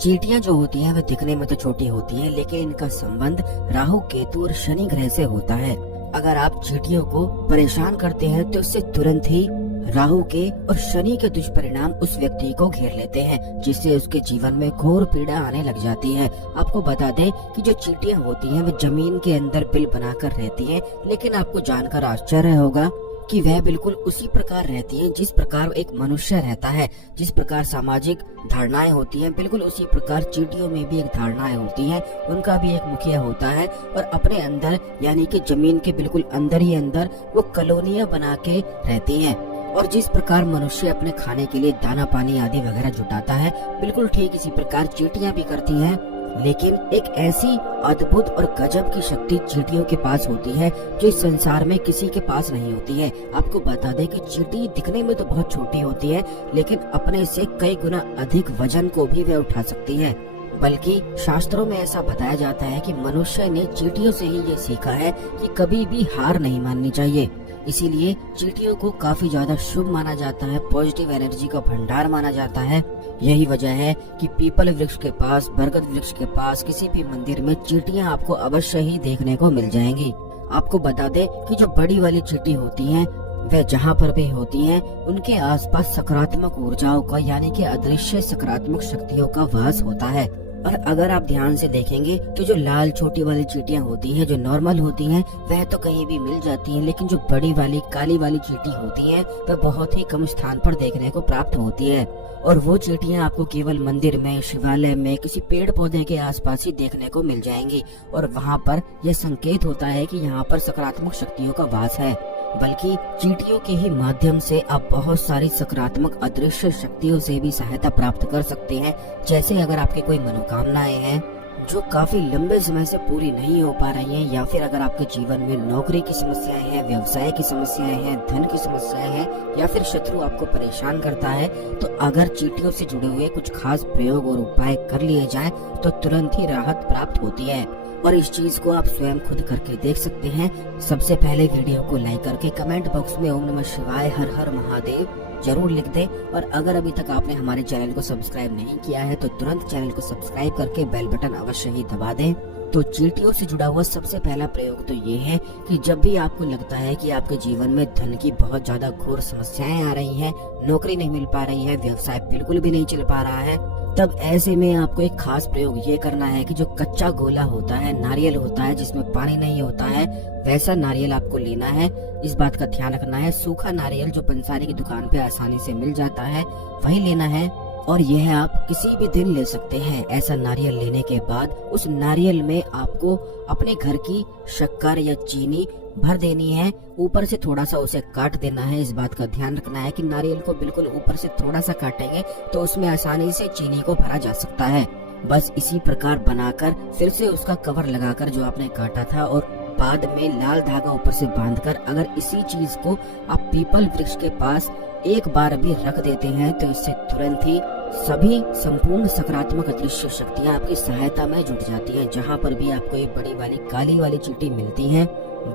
चींटियां जो होती हैं वे दिखने में तो छोटी होती हैं, लेकिन इनका संबंध राहु, केतु और शनि ग्रह से होता है। अगर आप चींटियों को परेशान करते हैं तो इससे तुरंत ही राहु के और शनि के दुष्परिणाम उस व्यक्ति को घेर लेते हैं, जिससे उसके जीवन में घोर पीड़ा आने लग जाती है। आपको बता दें कि जो चींटियां होती हैं वे जमीन के अंदर बिल बनाकर रहती हैं, लेकिन आपको जानकर आश्चर्य होगा कि वह बिल्कुल उसी प्रकार रहती हैं जिस प्रकार एक मनुष्य रहता है। जिस प्रकार सामाजिक धारणाएं होती हैं, बिल्कुल उसी प्रकार चींटियों में भी एक धारणाएं होती हैं। उनका भी एक मुखिया होता है और अपने अंदर यानी कि जमीन के बिल्कुल अंदर ही अंदर वो कॉलोनियां बना के रहती हैं। और जिस प्रकार मनुष्य अपने खाने के लिए दाना पानी आदि वगैरह जुटाता है, बिल्कुल ठीक इसी प्रकार चींटियां भी करती हैं। लेकिन एक ऐसी अद्भुत और गजब की शक्ति चींटियों के पास होती है जो इस संसार में किसी के पास नहीं होती है। आपको बता दें कि चींटी दिखने में तो बहुत छोटी होती है, लेकिन अपने से कई गुना अधिक वजन को भी वह उठा सकती है। बल्कि शास्त्रों में ऐसा बताया जाता है कि मनुष्य ने चींटियों से ही ये सीखा है कि कभी भी हार नहीं माननी चाहिए। इसीलिए चींटियों को काफी ज्यादा शुभ माना जाता है, पॉजिटिव एनर्जी का भंडार माना जाता है। यही वजह है कि पीपल वृक्ष के पास, बरगद वृक्ष के पास, किसी भी मंदिर में चींटियां आपको अवश्य ही देखने को मिल जाएंगी। आपको बता दें कि जो बड़ी वाली चींटी होती हैं, वह जहाँ पर भी होती हैं, उनके आसपास सकारात्मक ऊर्जाओं का यानी कि अदृश्य सकारात्मक शक्तियों का वास होता है। और अगर आप ध्यान से देखेंगे तो जो लाल छोटी वाली चींटियां होती हैं, जो नॉर्मल होती हैं, वह तो कहीं भी मिल जाती हैं, लेकिन जो बड़ी वाली काली वाली चींटी होती हैं, वह बहुत ही कम स्थान पर देखने को प्राप्त होती है। और वो चींटियां आपको केवल मंदिर में, शिवालय में, किसी पेड़ पौधे के आसपास ही देखने को मिल जाएंगी। और वहाँ पर यह संकेत होता है कि यहाँ पर सकारात्मक शक्तियों का वास है। बल्कि चींटियों के ही माध्यम से आप बहुत सारी सकारात्मक अदृश्य शक्तियों से भी सहायता प्राप्त कर सकते हैं। जैसे अगर आपकी कोई मनोकामनाएं हैं जो काफी लंबे समय से पूरी नहीं हो पा रही हैं, या फिर अगर आपके जीवन में नौकरी की समस्याएं हैं, व्यवसाय की समस्याएं हैं, धन की समस्याएं हैं, या फिर शत्रु आपको परेशान करता है, तो अगर चींटियों से जुड़े हुए कुछ खास प्रयोग और उपाय कर लिए जाएं तो तुरंत ही राहत प्राप्त होती है। और इस चीज को आप स्वयं खुद करके देख सकते हैं। सबसे पहले वीडियो को लाइक करके कमेंट बॉक्स में ओम नमः शिवाय, हर हर महादेव जरूर लिख दें। और अगर अभी तक आपने हमारे चैनल को सब्सक्राइब नहीं किया है तो तुरंत चैनल को सब्सक्राइब करके बेल बटन अवश्य ही दबा दें। तो चींटियों से जुड़ा हुआ सबसे पहला प्रयोग तो ये है कि जब भी आपको लगता है कि आपके जीवन में धन की बहुत ज्यादा घोर समस्याएं आ रही हैं, नौकरी नहीं मिल पा रही है, व्यवसाय बिल्कुल भी नहीं चल पा रहा है, तब ऐसे में आपको एक खास प्रयोग ये करना है कि जो कच्चा गोला होता है, नारियल होता है जिसमें पानी नहीं होता है, वैसा नारियल आपको लेना है। इस बात का ध्यान रखना है, सूखा नारियल जो पंसारी की दुकान पे आसानी से मिल जाता है वही लेना है। और यह आप किसी भी दिन ले सकते हैं। ऐसा नारियल लेने के बाद उस नारियल में आपको अपने घर की शक्कर या चीनी भर देनी है। ऊपर से थोड़ा सा उसे काट देना है। इस बात का ध्यान रखना है कि नारियल को बिल्कुल ऊपर से थोड़ा सा काटेंगे तो उसमें आसानी से चीनी को भरा जा सकता है। बस इसी प्रकार बनाकर फिर से उसका कवर लगाकर जो आपने काटा था, और बाद में लाल धागा ऊपर से बांधकर अगर इसी चीज को आप पीपल वृक्ष के पास एक बार भी रख देते हैं तो इससे तुरंत ही सभी संपूर्ण सकारात्मक अदृश्य शक्तियां आपकी सहायता में जुट जाती हैं। जहां पर भी आपको एक बड़ी वाली काली वाली चींटी मिलती है,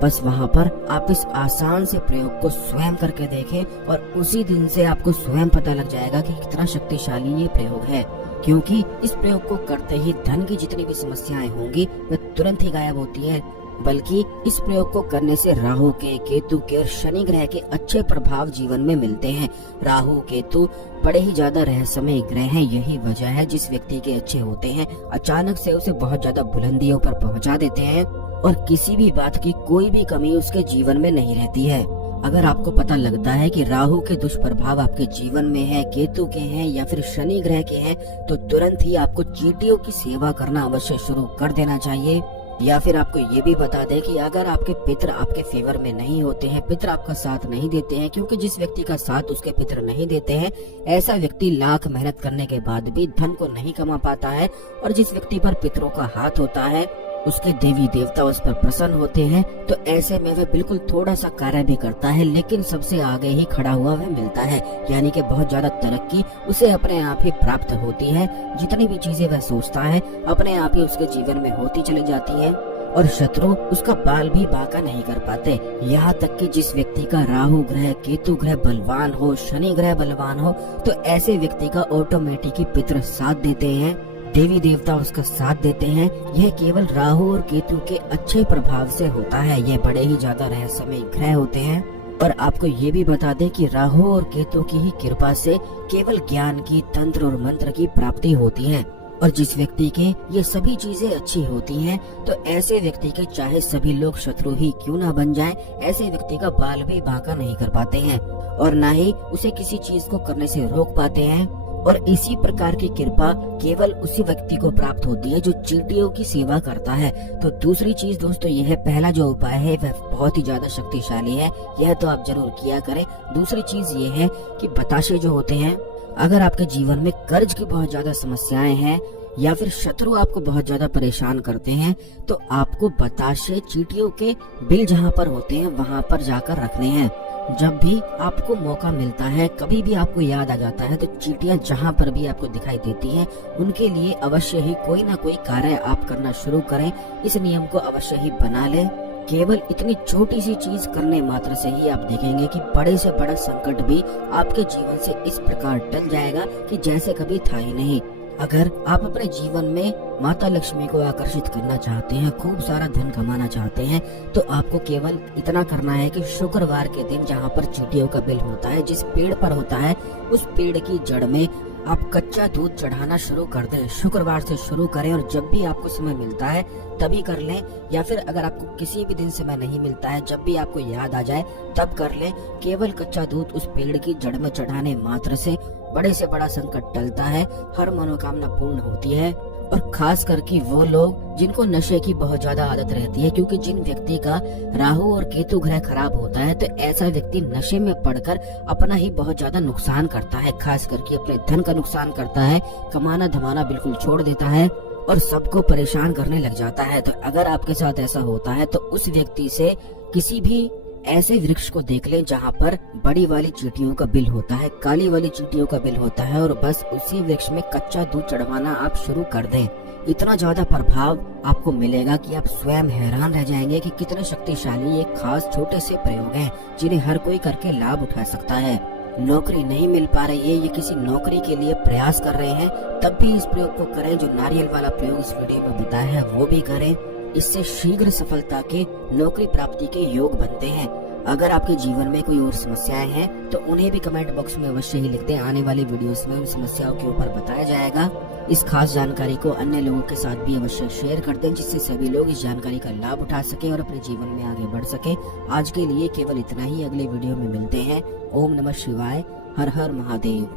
बस वहां पर आप इस आसान से प्रयोग को स्वयं करके देखें और उसी दिन से आपको स्वयं पता लग जाएगा कि कितना शक्तिशाली ये प्रयोग है। क्योंकि इस प्रयोग को करते ही धन की जितनी भी समस्याएं होंगी वे तुरंत ही गायब होती हैं। बल्कि इस प्रयोग को करने से राहु के, केतु के और शनि ग्रह के अच्छे प्रभाव जीवन में मिलते हैं। राहु केतु बड़े ही ज्यादा रहस्यमय ग्रह हैं। यही वजह है जिस व्यक्ति के अच्छे होते हैं अचानक से उसे बहुत ज्यादा बुलंदियों पर पहुंचा देते हैं और किसी भी बात की कोई भी कमी उसके जीवन में नहीं रहती है। अगर आपको पता लगता है कि राहु के दुष्प्रभाव आपके जीवन में है, केतु के हैं या फिर शनि ग्रह के हैं, तो तुरंत ही आपको चींटियों की सेवा करना अवश्य शुरू कर देना चाहिए। या फिर आपको ये भी बता दें कि अगर आपके पितर आपके फेवर में नहीं होते हैं, पितर आपका साथ नहीं देते हैं, क्योंकि जिस व्यक्ति का साथ उसके पितर नहीं देते हैं, ऐसा व्यक्ति लाख मेहनत करने के बाद भी धन को नहीं कमा पाता है। और जिस व्यक्ति पर पितरों का हाथ होता है उसके देवी देवता उस पर प्रसन्न होते हैं, तो ऐसे में वह बिल्कुल थोड़ा सा कार्य भी करता है लेकिन सबसे आगे ही खड़ा हुआ वह मिलता है। यानी कि बहुत ज्यादा तरक्की उसे अपने आप ही प्राप्त होती है। जितनी भी चीजें वह सोचता है अपने आप ही उसके जीवन में होती चली जाती है और शत्रु उसका बाल भी बांका नहीं कर पाते। यहाँ तक कि जिस व्यक्ति का राहु ग्रह, केतु ग्रह बलवान हो, शनि ग्रह बलवान हो, तो ऐसे व्यक्ति का ऑटोमेटिक ही पितर साथ देते हैं। देवी देवता उसका साथ देते हैं। यह केवल राहु और केतु के अच्छे प्रभाव से होता है। यह बड़े ही ज्यादा रहस्यमय ग्रह होते हैं। और आपको ये भी बता दें कि राहु और केतु की ही कृपा से केवल ज्ञान की, तंत्र और मंत्र की प्राप्ति होती है। और जिस व्यक्ति के ये सभी चीजें अच्छी होती हैं, तो ऐसे व्यक्ति के चाहे सभी लोग शत्रु ही क्यों ना बन जाएं, ऐसे व्यक्ति का बाल भी बांका नहीं कर पाते हैं और ना ही उसे किसी चीज को करने से रोक पाते हैं। और इसी प्रकार की कृपा केवल उसी व्यक्ति को प्राप्त होती है जो चींटियों की सेवा करता है। तो दूसरी चीज दोस्तों यह है, पहला जो उपाय है वह बहुत ही ज्यादा शक्तिशाली है, यह तो आप जरूर किया करें। दूसरी चीज ये है कि बताशे जो होते हैं, अगर आपके जीवन में कर्ज की बहुत ज्यादा समस्याएं हैं या फिर शत्रु आपको बहुत ज्यादा परेशान करते हैं, तो आपको बताशे चींटियों के बिल जहाँ पर होते हैं वहाँ पर जाकर रखने हैं। जब भी आपको मौका मिलता है, कभी भी आपको याद आ जाता है, तो चींटियां जहाँ पर भी आपको दिखाई देती हैं, उनके लिए अवश्य ही कोई ना कोई कार्य आप करना शुरू करें। इस नियम को अवश्य ही बना लें। केवल इतनी छोटी सी चीज करने मात्र से ही आप देखेंगे कि बड़े से बड़ा संकट भी आपके जीवन से इस प्रकार टल जाएगा कि जैसे कभी था ही नहीं। अगर आप अपने जीवन में माता लक्ष्मी को आकर्षित करना चाहते हैं, खूब सारा धन कमाना चाहते हैं, तो आपको केवल इतना करना है कि शुक्रवार के दिन जहाँ पर चींटियों का बिल होता है, जिस पेड़ पर होता है, उस पेड़ की जड़ में आप कच्चा दूध चढ़ाना शुरू कर दें। शुक्रवार से शुरू करें और जब भी आपको समय मिलता है तभी कर लें, या फिर अगर आपको किसी भी दिन समय नहीं मिलता है, जब भी आपको याद आ जाए तब कर लें। केवल कच्चा दूध उस पेड़ की जड़ में चढ़ाने मात्र से बड़े से बड़ा संकट टलता है, हर मनोकामना पूर्ण होती है। और खास करके वो लोग जिनको नशे की बहुत ज्यादा आदत रहती है, क्योंकि जिन व्यक्ति का राहु और केतु ग्रह खराब होता है, तो ऐसा व्यक्ति नशे में पड़कर अपना ही बहुत ज्यादा नुकसान करता है, खास करके अपने धन का नुकसान करता है, कमाना धमाना बिल्कुल छोड़ देता है और सबको परेशान करने लग जाता है। तो अगर आपके साथ ऐसा होता है तो उस व्यक्ति से किसी भी ऐसे वृक्ष को देख लें जहाँ पर बड़ी वाली चींटियों का बिल होता है, काली वाली चींटियों का बिल होता है, और बस उसी वृक्ष में कच्चा दूध चढ़वाना आप शुरू कर दें। इतना ज्यादा प्रभाव आपको मिलेगा कि आप स्वयं हैरान रह जाएंगे कि कितने शक्तिशाली एक खास छोटे से प्रयोग हैं, जिन्हें हर कोई करके लाभ उठा सकता है। नौकरी नहीं मिल पा रही है, ये किसी नौकरी के लिए प्रयास कर रहे हैं, तब भी इस प्रयोग को करें। जो नारियल वाला प्रयोग इस वीडियो में बताया है वो भी करें। इससे शीघ्र सफलता के नौकरी प्राप्ति के योग बनते हैं। अगर आपके जीवन में कोई और समस्याएं हैं तो उन्हें भी कमेंट बॉक्स में अवश्य ही लिख दें। आने वाली वीडियोस में उन समस्याओं के ऊपर बताया जाएगा। इस खास जानकारी को अन्य लोगों के साथ भी अवश्य शेयर कर दें, जिससे सभी लोग इस जानकारी का लाभ उठा सकें और अपने जीवन में आगे बढ़ सकें। आज के लिए केवल इतना ही, अगले वीडियो में मिलते हैं। ओम नमः शिवाय, हर हर महादेव।